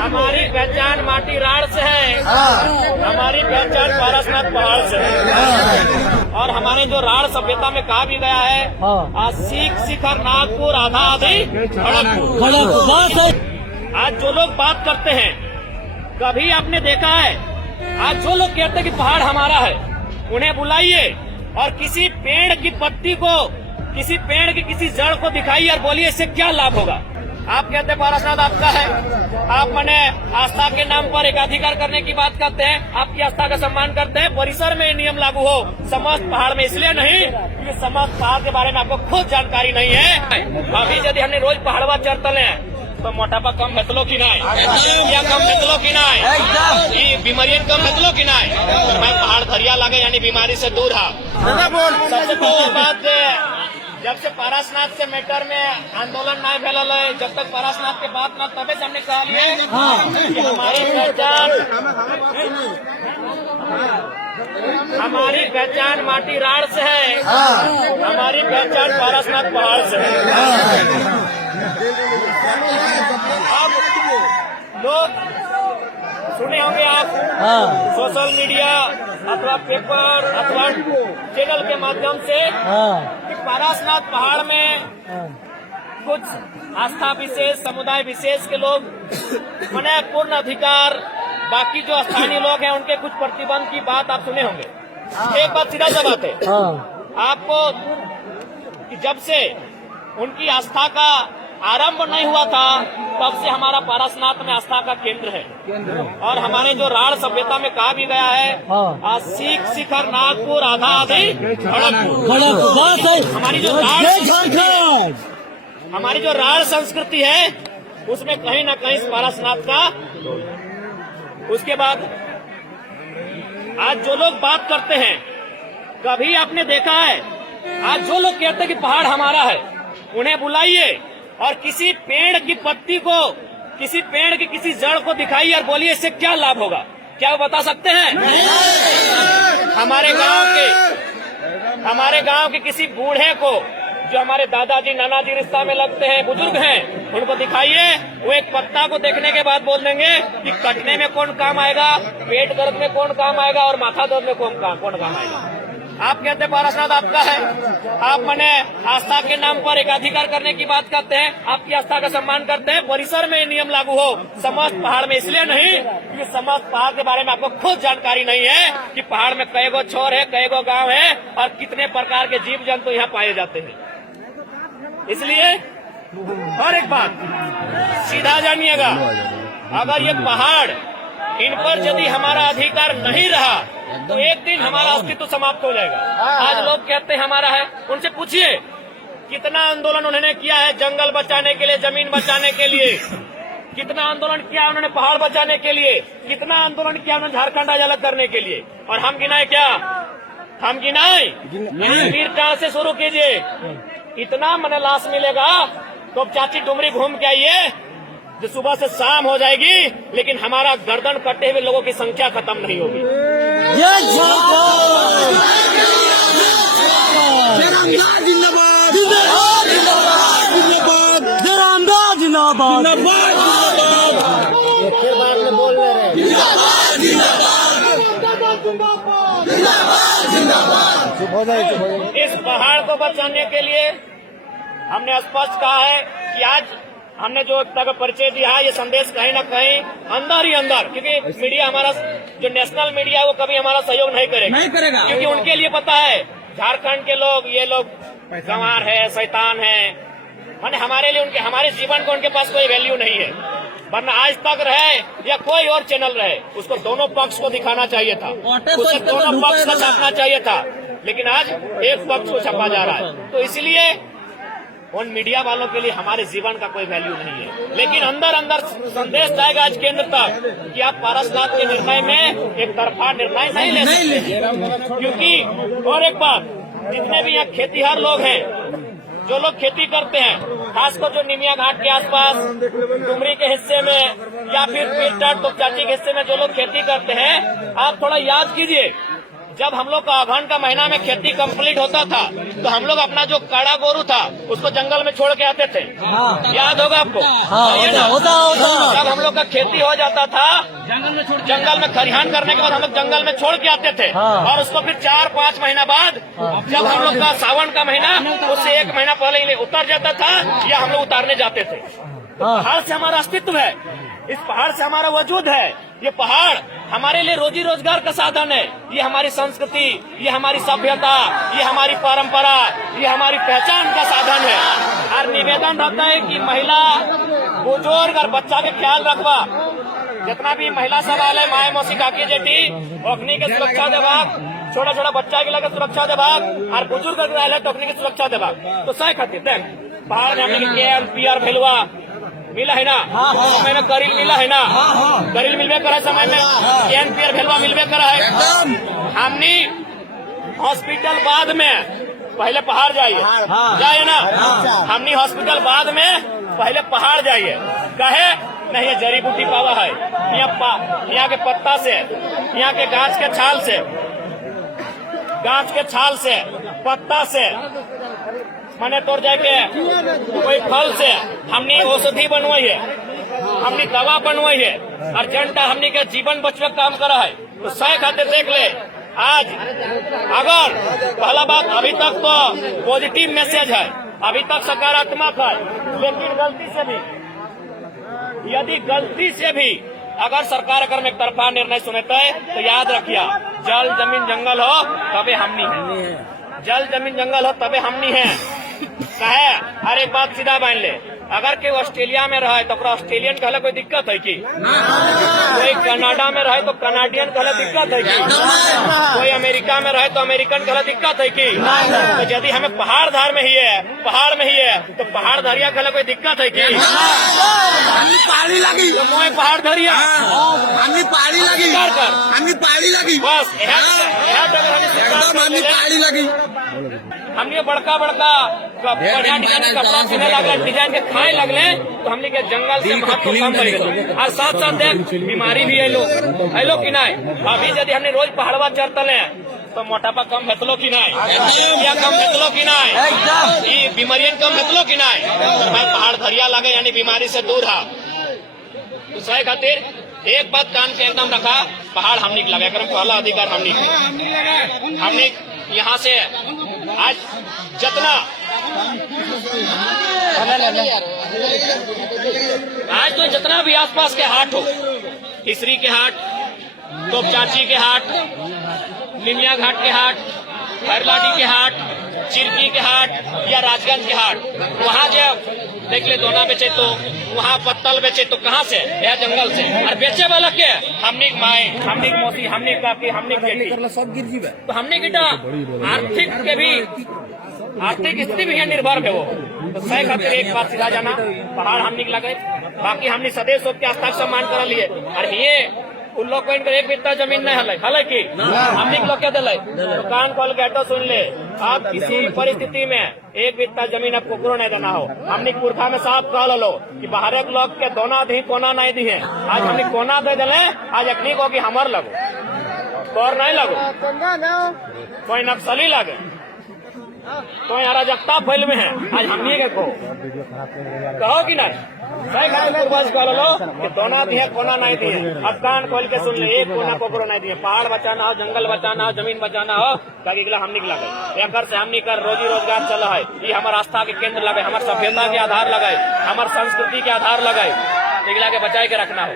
हमारी पहचान माटी राड़ से है, हमारी पहचान पारसनाथ पहाड़ से है। और हमारे जो राड़ सभ्यता में कहा भी गया है, सीख शिखर नागपुर आधा आधी खड़गपुर। आज जो लोग बात करते हैं, कभी आपने देखा है, आज जो लोग कहते हैं कि पहाड़ हमारा है, उन्हें बुलाइए और किसी पेड़ की पत्ती को, किसी पेड़ की किसी जड़ को दिखाइए और बोलिए इससे क्या लाभ होगा। आप कहते हैं पारसनाथ आपका है, आप मैंने आस्था के नाम पर एकाधिकार करने की बात करते हैं, आपकी आस्था का सम्मान करते हैं। परिसर में नियम लागू हो, समस्त पहाड़ में इसलिए नहीं क्योंकि समस्त पहाड़ के बारे में आपको खुद जानकारी नहीं है। अभी यदि हमने रोज पहाड़वा चढ़तले तो मोटापा कम हेतलो की ना या कम हेतलो की ना बीमारी कम हेतलो की ना भाई पहाड़ धरिया लगे यानी बीमारी से दूर है। सबसे पहली बात, जब से पारसनाथ के मैटर में आंदोलन नहीं फैलल है, जब तक पारसनाथ के बात न तबे से हमने कहा कि हमारी पहचान माटी राड़ से है, हमारी पहचान पारसनाथ पहाड़ से है। अब लोग सुने होंगे आप सोशल मीडिया अथवा पेपर अथवा चैनल के माध्यम से कि पारसनाथ पहाड़ में कुछ आस्था विशेष, समुदाय विशेष के लोग मने पूर्ण अधिकार, बाकी जो स्थानीय लोग हैं उनके कुछ प्रतिबंध की बात आप सुने होंगे। एक बात सीधा सा बात है आपको कि जब से उनकी आस्था का आरंभ नहीं हुआ था तब से हमारा पारसनाथ में आस्था का केंद्र है। और हमारे जो राड़ सभ्यता में कहा भी गया है, सीख शिखर नागपुर आधा आधी खड़गपुर। हमारी जो राड़ संस्कृति है उसमें कहीं ना कहीं पारसनाथ का। उसके बाद आज जो लोग बात करते हैं, कभी आपने देखा है, आज जो लोग कहते हैं कि पहाड़ हमारा है, उन्हें बुलाइए और किसी पेड़ की पत्ती को, किसी पेड़ की किसी जड़ को दिखाइए और बोलिए इससे क्या लाभ होगा। क्या वो बता सकते हैं? हमारे गांव के किसी बूढ़े को, जो हमारे दादाजी नानाजी रिश्ता में लगते हैं, बुजुर्ग हैं, उनको दिखाइए, वो एक पत्ता को देखने के बाद बोल देंगे कि कटने में कौन काम आएगा, पेट दर्द में कौन काम आएगा और माथा दर्द में कौन काम आएगा। आप कहते हैं पारसनाथ आपका है, आप मैंने आस्था के नाम पर एकाधिकार करने की बात करते हैं, आपकी आस्था का सम्मान करते हैं। परिसर में नियम लागू हो, समस्त पहाड़ में इसलिए नहीं क्योंकि समस्त पहाड़ के बारे में आपको खुद जानकारी नहीं है कि पहाड़ में कई गो छोर है, कई गो गांव है और कितने प्रकार के जीव जंतु यहाँ पाए जाते हैं। इसलिए और एक बात सीधा जानिएगा, अगर ये पहाड़, इन पर यदि हमारा अधिकार नहीं रहा तो एक दिन हमारा अस्तित्व समाप्त हो जाएगा। आज लोग कहते हैं हमारा है, उनसे पूछिए कितना आंदोलन उन्होंने किया है जंगल बचाने के लिए, जमीन बचाने के लिए, कितना आंदोलन किया उन्होंने पहाड़ बचाने के लिए, कितना आंदोलन किया उन्होंने झारखंड आज अलग करने के लिए। और हम गिनाए क्या? हम गिनाए वीरटाल से शुरू कीजिए, इतना मन लाश मिलेगा तो चाची डुमरी घूम के आइए, जो सुबह से शाम हो जाएगी लेकिन हमारा गर्दन कटे हुए लोगों की संख्या खत्म नहीं होगी। इस पहाड़ को बचाने के लिए हमने स्पष्ट कहा है कि आज हमने जो तक परिचय दिया है, ये संदेश कहीं न कहीं अंदर ही अंदर, क्योंकि मीडिया हमारा जो नेशनल मीडिया है वो कभी हमारा सहयोग नहीं करेगा, क्योंकि उनके लिए पता है झारखंड के लोग, ये लोग गंवार है, शैतान है, माने हमारे लिए, उनके हमारे जीवन को उनके पास कोई वैल्यू नहीं है। वरना आज तक रहे या कोई और चैनल रहे, उसको दोनों पक्ष को दिखाना चाहिए था, उसे दोनों पक्ष का छापना चाहिए था, लेकिन आज एक पक्ष को छापा जा रहा है। तो इसलिए उन मीडिया वालों के लिए हमारे जीवन का कोई वैल्यू नहीं है। लेकिन अंदर अंदर संदेश जाएगा आज केंद्र तक कि आप पारसनाथ के निर्णय में एक तरफा निर्णय नहीं ले सकते, क्योंकि और एक बात, जितने भी यहाँ खेतीहर लोग हैं, जो लोग खेती करते हैं, खासकर जो निमिया घाट के आसपास, डुमरी के हिस्से में या फिर पीरटाट तोपचाची के हिस्से में जो लोग खेती करते हैं, आप थोड़ा याद कीजिए जब हम लोग का अगहन का महीना में खेती कंप्लीट होता था तो हम लोग अपना जो काड़ा गोरू था उसको जंगल में छोड़ के आते थे। याद होगा आपको? होता जब हम लोग का खेती हो जाता था जंगल में खरिहान करने के बाद हम लोग जंगल में छोड़ के आते थे और उसको फिर 4-5 महीना बाद जब हम लोग का सावन का महीना उससे 1 महीना पहले ही उतर जाता था या हम लोग उतारने जाते थे। पहाड़ से हमारा अस्तित्व है, इस पहाड़ से हमारा वजूद है। ये पहाड़ हमारे लिए रोजी रोजगार का साधन है, ये हमारी संस्कृति, ये हमारी सभ्यता, ये हमारी परंपरा, ये हमारी पहचान का साधन है। और निवेदन रहता है कि महिला, बुजुर्ग और बच्चा के ख्याल रखवा। जितना भी महिला सवाल है, माए मौसी काकी जेठी अग्नि के सुरक्षा विभाग, छोटा छोटा बच्चा के लगे सुरक्षा विभाग और बुजुर्ग तो अग्नि की सुरक्षा विभाग। तो सही खातिर देख पहाड़ में हमने केएम पीआर भेलवा मिला है ना, समय में करील मिला है ना, करील मिलवे करा समय में केएम पीआर भेलवा मिलवे करा है। हमने हॉस्पिटल बाद में पहले पहाड़ जाइए ना, हमने हॉस्पिटल बाद में पहले पहाड़ जाइए। कहे नहीं ये जड़ी बूटी पावा है, यहाँ के पत्ता से, यहाँ के गाछ के छाल से, पत्ता से मने तोड़ जाए के कोई फल से हमने औषधि बनवाई है, हमने दवा बनवाई है और जनता हमने के जीवन बचवे काम करा है। तो सही खातिर देख ले आज अगर पहला बात अभी तक तो पॉजिटिव मैसेज है, अभी तक सकारात्मक है, लेकिन यदि गलती से भी अगर सरकार अगर में एक तरफा निर्णय सुनता है तो याद रखिए जल जमीन जंगल हो तबे हमनी है, जल जमीन जंगल हो तबे हमनी है। कहे हर एक बात सीधा मान ले, अगर कोई ऑस्ट्रेलिया में रहे तो ऑस्ट्रेलियन कहले कोई दिक्कत है की? कोई कनाडा में रहे तो कनाडियन कहले दिक्कत है की? कोई अमेरिका में रहे तो अमेरिकन कहले दिक्कत है की? तो यदि हमें पहाड़ धार में ही है तो पहाड़ धरिया कहले कोई दिक्कत है की? पहाड़ी लगी तो मोए पहाड़ धरिया पहाड़ी लगी पहाड़ी लगी बस पहाड़ी लगी। हमने बड़का बढ़िया डिजाइन के कपड़ा सीने लगले, डिजाइन के खाए लगले तो हमने के जंगल से महत्व कम बढ़ गए। और साथ साथ देख बीमारी भी आइलो कि नहीं। अभी यदि हमने रोज पहाड़वा चढ़तले तो मोटापा कम भेतलो कि नहीं, या कम भेतलो कि नहीं, ये बीमारियां कम भेतलो कि नहीं। भाई पहाड़ धरिया लगे यानी बीमारी से दूर है। तो सही खातिर एक बात कान के एकदम रखा, पहाड़ हमने लगा कर पहला अधिकार हमने यहाँ से आज जितना आज तो जितना भी आसपास के हाट हो, तीसरी के हाट, तोपचाची के हाट, निमिया घाट के हाट, खैरलाडी के हाट, चिरकी के हाट या राजगंज के हाट, वहाँ जब देख ले दोना बेचे तो वहाँ पत्तल बेचे तो कहाँ से? यह जंगल से। और बेचे वाला के हमने माए, हमने मौसी, हमने काकी, हमने बेटी, तो हमने गिटा आर्थिक के भी आर्थिक स्थिति भी निर्भर है वो। तो सही खातिर एक बात सीधा जाना, पहाड़ हमने लगे, बाकी हमने सदैव सबके आस्था सम्मान कर लिए। और ये उन लोग को इनका एक बित्ता जमीन नहीं हल की हमने लोग क्या दिल कान खोल के हटो सुन ले, आप किसी परिस्थिति में एक बित्ता जमीन अब कुकरो नहीं देना हो। हमने पुरखा में साफ कह लो कि बाहर एक लोग के दोना दी कोना नहीं दी है, आज हमने कोना दे दिले, आज अग्नि को कि हमार लगो तोर नहीं लगो, कोई नक्सली लगे, कोई अराजकता फैल में है, आज हमने के कहो कि नहीं। सही खातिर पूर्वज कह लो कि दोना दिए कोना नहीं दिए, अब कान खोल के सुन ले, एक कोना कोकरो नहीं दिए। पहाड़ बचाना हो, जंगल बचाना हो, जमीन बचाना हो, ताकि हम निकला गए एक से हम निकल रोजी रोजगार चल है। ये हमारे आस्था के केंद्र लगे, हमारे सभ्यता के आधार लगाए, हमारे संस्कृति के आधार लगाए, निकला के बचाए के रखना हो।